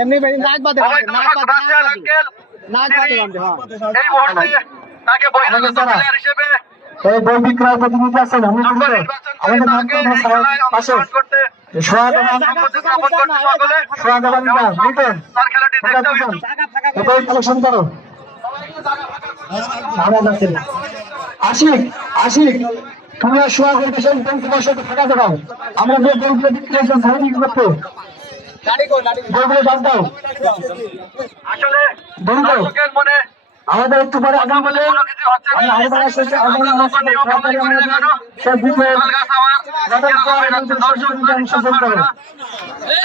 এমনি তাকে হিসেবে বই আছেন আমাদের পাশে আশিক আশিক তোমরা সোয়া করতে তোমার সাথে ফাঁকা দেখাও। আমরা যে বইগুলো বিক্রি ধরে করতে বইগুলো দাম দাও। আসলে মনে আমাদের একটু পরে আগাম বলে।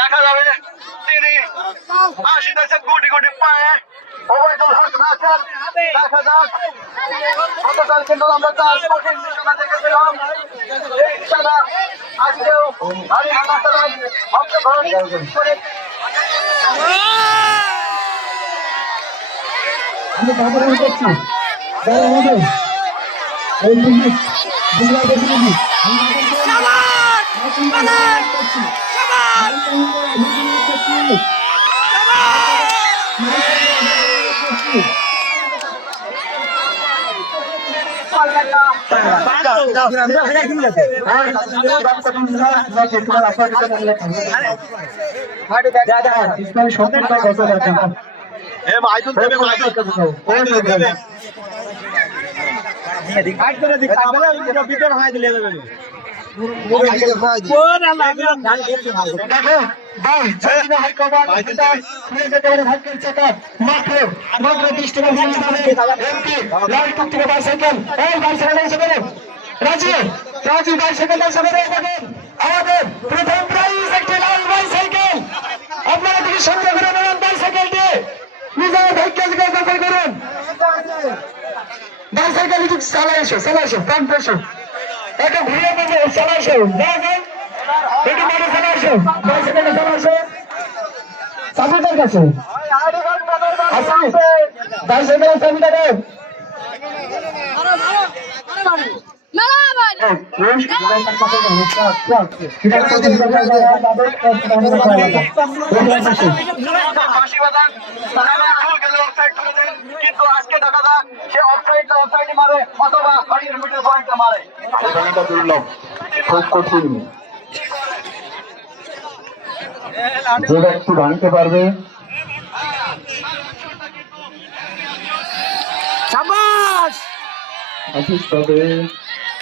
দেখা যাবে তিনি আসিতেছেন কোটি কোটি পায়ে। ওবায়দুল হক নাচার দেখা যাক। গতকাল কিন্তু আমরা তার কঠিন নিশানা দেখেছিলাম। এই নিশানা আজকেও আলী হাসান অংশগ্রহণ করে আমি তারপরে করছি যারা আমাদের এই জিনিস জিল্লা প্রতিনিধি আমি দিয়ে যাবে এমপি লাল টুক থেকে বাইসাইকেল আমাদের প্রথম প্রাইজ একটি লাল আপনারা করে নেবেন বাইসাইকেলটি নিজের দিকে দখল করুন। বাইসাইকেল একটু চালাই এসো চালাই এসো ফ্রন্ট এসো একটা ঘুরিয়ে দেবো চালাই এসো দেখেন একটু মাঠে চালাই এসো বাইসাইকেলটা চালাই এসো। চাবিটার কাছে। বাইসাইকেলের চাবিটা দেন কিন্তু আজকে দেখা যাক সে অফসাইডটা অফসাইডে মারে অথবা বাড়ির মিডল মারে দুর্লভ খুব কঠিন যে ব্যক্তি ভাঙতে পারবে আশিস তবে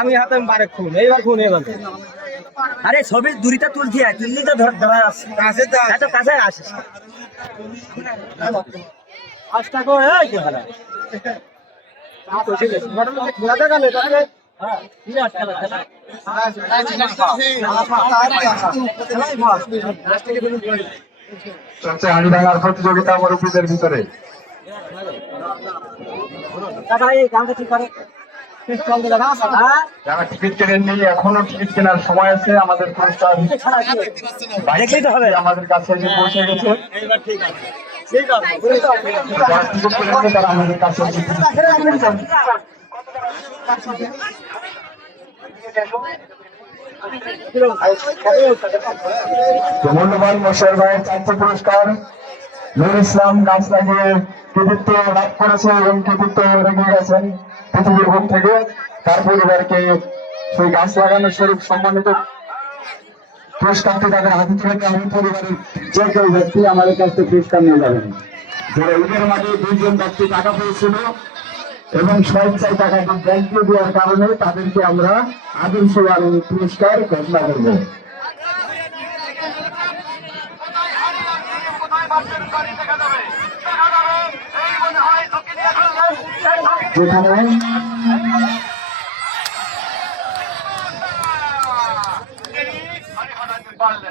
আমি হাতে বারে খুন এইবার খুন এবার আরে ছবির দূরিটা তুলছি তুললি তো ধর ধরা আছে। কাছে তো এত কাছে আসিস আস্তা কো এই কি ভালো ভাঙার প্রতিযোগিতা মুরব্বীদের ভিতরে। দাদা এই গানটা ঠিক করে। হ্যাঁ? যারা টিকিট কেনেননি এখনও টিকিট কেনার সময় আছে আমাদের পুরস্কার দেখলেই তো হবে। আমাদের কাছে এসে পৌঁছে গেছে। যারা টিকিট কেনেননি তারা আমাদের কাছে এসে তো মূল্যবান মশার ভাইয়ের চারটি পুরস্কার। নুর ইসলাম গাছ লাগিয়ে কৃতিত্ব লাভ করেছে এবং কৃতিত্ব রেখে গেছেন পৃথিবীর বুক থেকে। তার পরিবারকে সেই গাছ লাগানোর স্বরূপ সম্মানিত পুরস্কারটি তাদের হাতে তুলে দিয়ে আমি পরিবারের যে কেউ ব্যক্তি আমাদের কাছ থেকে পুরস্কার নিয়ে যাবেন। যারা ঈদের মাঝে দুইজন ব্যক্তি টাকা পেয়েছিল এবং স্বেচ্ছায় টাকাটি ব্যাংকে দেওয়ার কারণে তাদেরকে আমরা আদর্শবান পুরস্কার ঘোষণা করব বাচ্চার গাড়ি দেখা যাবে দেখা যাবে এই মনে হয় ঝুঁকি নিয়ে খেলবেন এই ঝুঁকি যেখানে পারলেন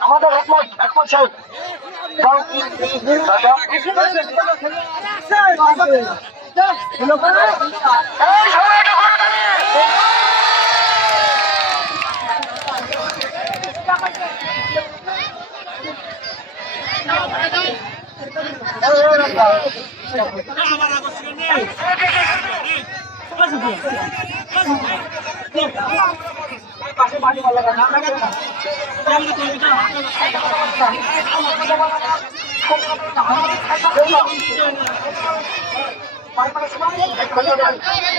আমাদের একমত একমত সাহেব। দাদা এই সবাইকে ঘরে দাঁড়িয়ে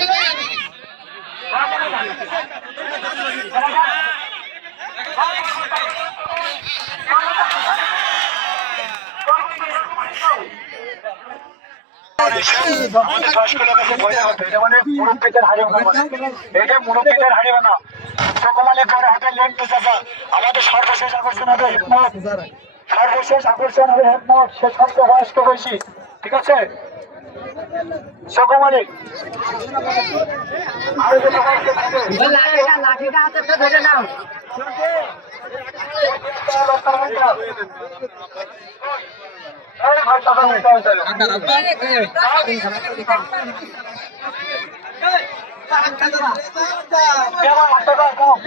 আমাদের সর্বশেষ আকর্ষণ হবে হেডমাস্ট সর্বশেষ আকর্ষণ হবে হেডমাস্ট সে সপ্ত বয়স্ক বেশি ঠিক আছে? সকমালিক লাঠিটা হাতে ধরে নাও। এই ভাই টাকা নিতে হবে কেমন টাকা কম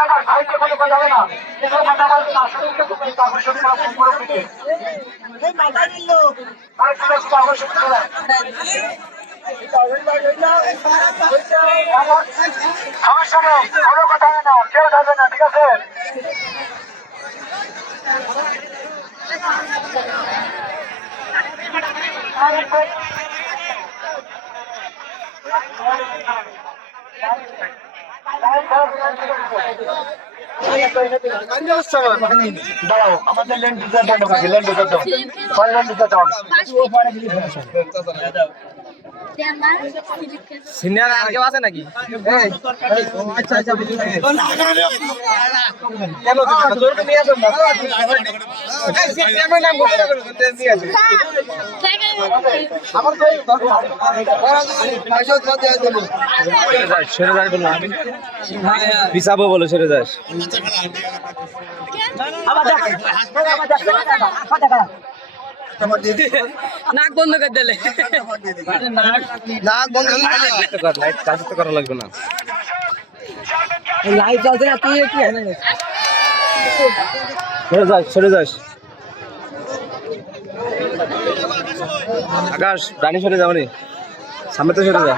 আমার ভাইকে কোনো কথা হবে না এসব কথা বলবেন না শুধু একটু কাগজ শুধু কাগজ করে দিতে আর সমস্যা নেই কোনো কথা হবে না কেউ যাবে না ঠিক আছে? দাঁড়াও আমাদের ডিজাইন দাও ডিজাইন দাও। কয় দাও সিনিয়র আর কেউ আছে নাকি? আচ্ছা আচ্ছা নাম বলে সরে যাস আবার দেখ আবার দেখ আবার দেখ। নাক বন্ধ করে দিলে। তো কর লাইট কাজ তো করা লাগবে না। লাইট জ্বলছে না তুই কি হ্যাঁ সরে যাস সরে যাস। আকাশ রানী সরে যাবনি সামনে তো সরে যা।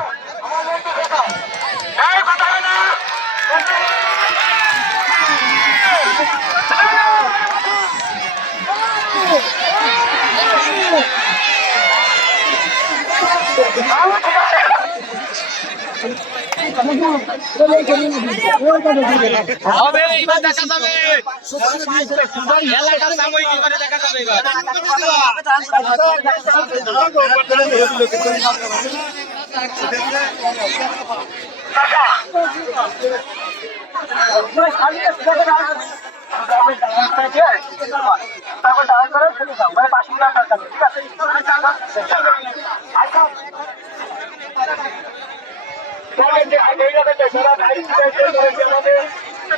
হবে, এবার দেখা যাবে। এলাকার সাময়িক করে দেখা যাবে তারপর দাঁড়ান করে ফেলে দাও। মানে টাকা টাকা। ঠিক আছে আচ্ছা চলেন যে আগে যাবে তো যারা গাড়ি চালাচ্ছে তারা যে আমাদের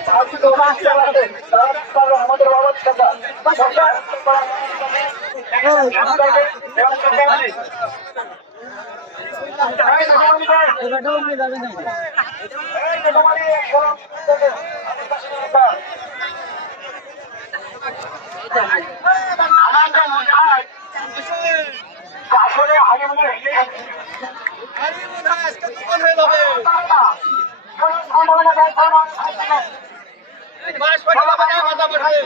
সাহায্য করবে আসতে পারবে তারা পারবে আমাদের বাবার টাকা সরকার আপনাকে এবং সরকার এই তো গরম কর। এই তো তোমারই এই গরম থেকে আমি কাছে নিয়ে আমার তো মনে হয় আসলে হারিয়ে মনে হেলে গেছে আরে মনে হয় আজকে তুফান হয়ে যাবে বাস পাঠিয়ে দেবে না মাথা পাঠিয়ে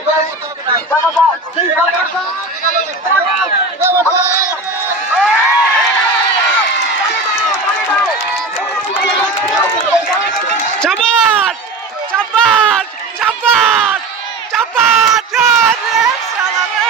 চাপাত চাপাত চাপাত চাপাত রে শালা রে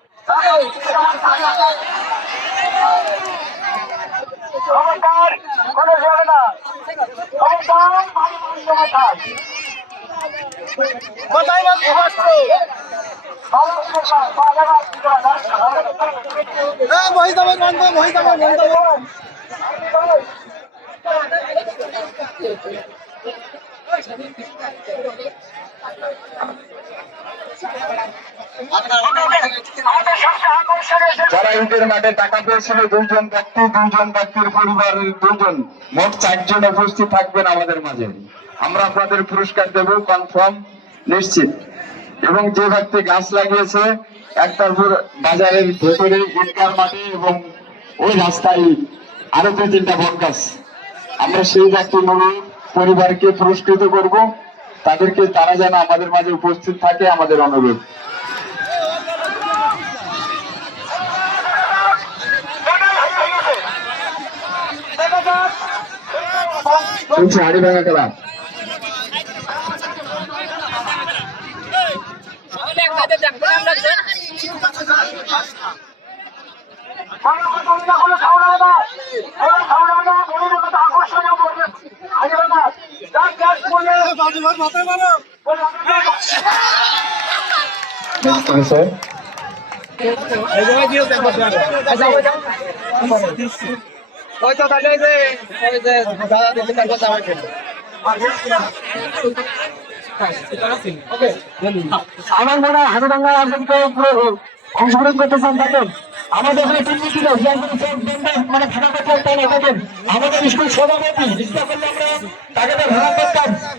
খবরদার কোনো যাবে না। ভালো মানুষ কোথায় হাসছো মহিদাবাদ মহিদাবাদ যে যারা ঈদের টাকা পেয়েছিল, দুইজন ব্যক্তি, দুইজন ব্যক্তির দুজন মোট চারজন উপস্থিত থাকবেন আমাদের মাঝে। আমরা আপনাদের পুরস্কার দেব কনফার্ম নিশ্চিত। এবং যে ব্যক্তি গাছ লাগিয়েছে বাজারের ভেতরে মাঠে এবং ওই রাস্তায় আরও তিনটা গাছ। আমরা সেই ব্যক্তি পরিবারকে পুরস্কৃত করব। তাদেরকে তারা যেন আমাদের মাঝে উপস্থিত থাকে, আমাদের অনুরোধ। চলছে হাড়ি ভাঙা খেলা ভালো ওই তো যে, ওই যে দাদা তার কথা আমার মনে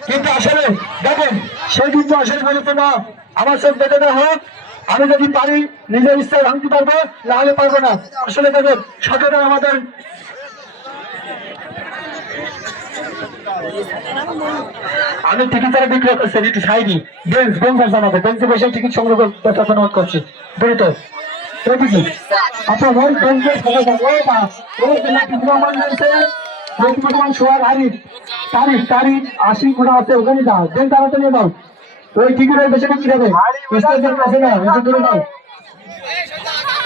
কিন্তু আসলে দেখেন, সে কিন্তু আসলে বলেছে না। আমার সব বেদনা হোক, আমি যদি পারি, নিজের ইচ্ছায় ভাঙতে পারব, না হলে পারব না। আসলে দেখেন, সচেতন আমাদের আমি টিকিট তারা বিক্রয় করছি একটু সাইডি বেঞ্চ বেঞ্চ আছে আমাদের বেঞ্চে বসে টিকিট সংগ্রহ করতে অনুরোধ করছি। বেরোতে আচ্ছা ওই বেঞ্চে তারিখ তারিখ আশি আছে, ওখানে যাও দাও ওই টিকিটের যাবে?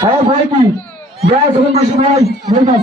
হ্যাঁ ভাই কি? বসে ভাই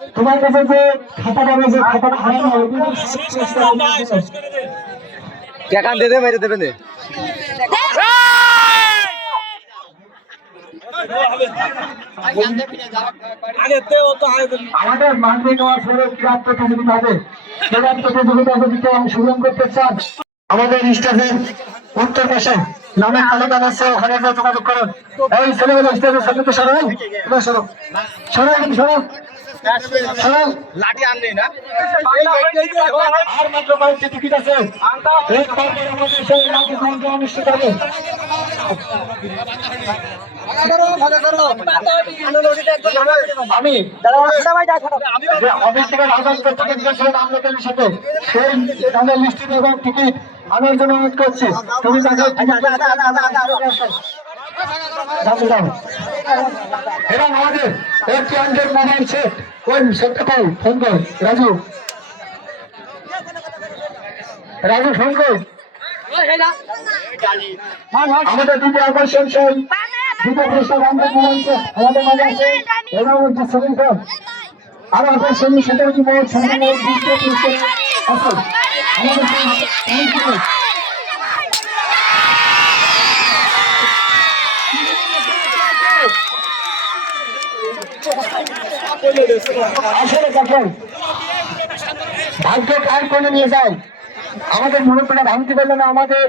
তোমার কাছে যে খাতাটা রয়েছে খাতাটা হারানো হবে তুমি টাকা দিয়ে দেবে মেরে দেবে আমাদের পরে প্রতিযোগিতা হবে। ক্রীড়া প্রতিযোগিতা যদি কেউ অংশগ্রহণ করতে চান আমাদের স্টেজের উত্তর পাশে নামের তালিকা আছে ওখানে যোগাযোগ করুন। এই ছেলেগুলো সরো সরো। সরো। লাঠি আনলি না? আর মাত্র কয়েকটি টিকিট আছে। এই পর্বে আমাদের সেই রাজ্য সংগ্রাম অনুষ্ঠিত হবে আমি অফিস থেকে করতে সাথে। সেই এবং টিকিট আনার জন্য অনুরোধ করছি। তুমি তাকে আমাদের একটি আন্ডার মোবাইল সেট। ওই সেটটা কল ফোন কর, রাজু। রাজু, ফোন কর। আমাদের দুটো আকর্ষণ সেই। দুটো প্রস্তাব আমাদের মাঝে আছে। হচ্ছে সেভেন ফোর আর আকর্ষণ সেটা আছে আমাদের আসলে দেখেন ভাগ্য কার কোণে নিয়ে যায়? আমাদের মনে ভাঙতে না আমাদের?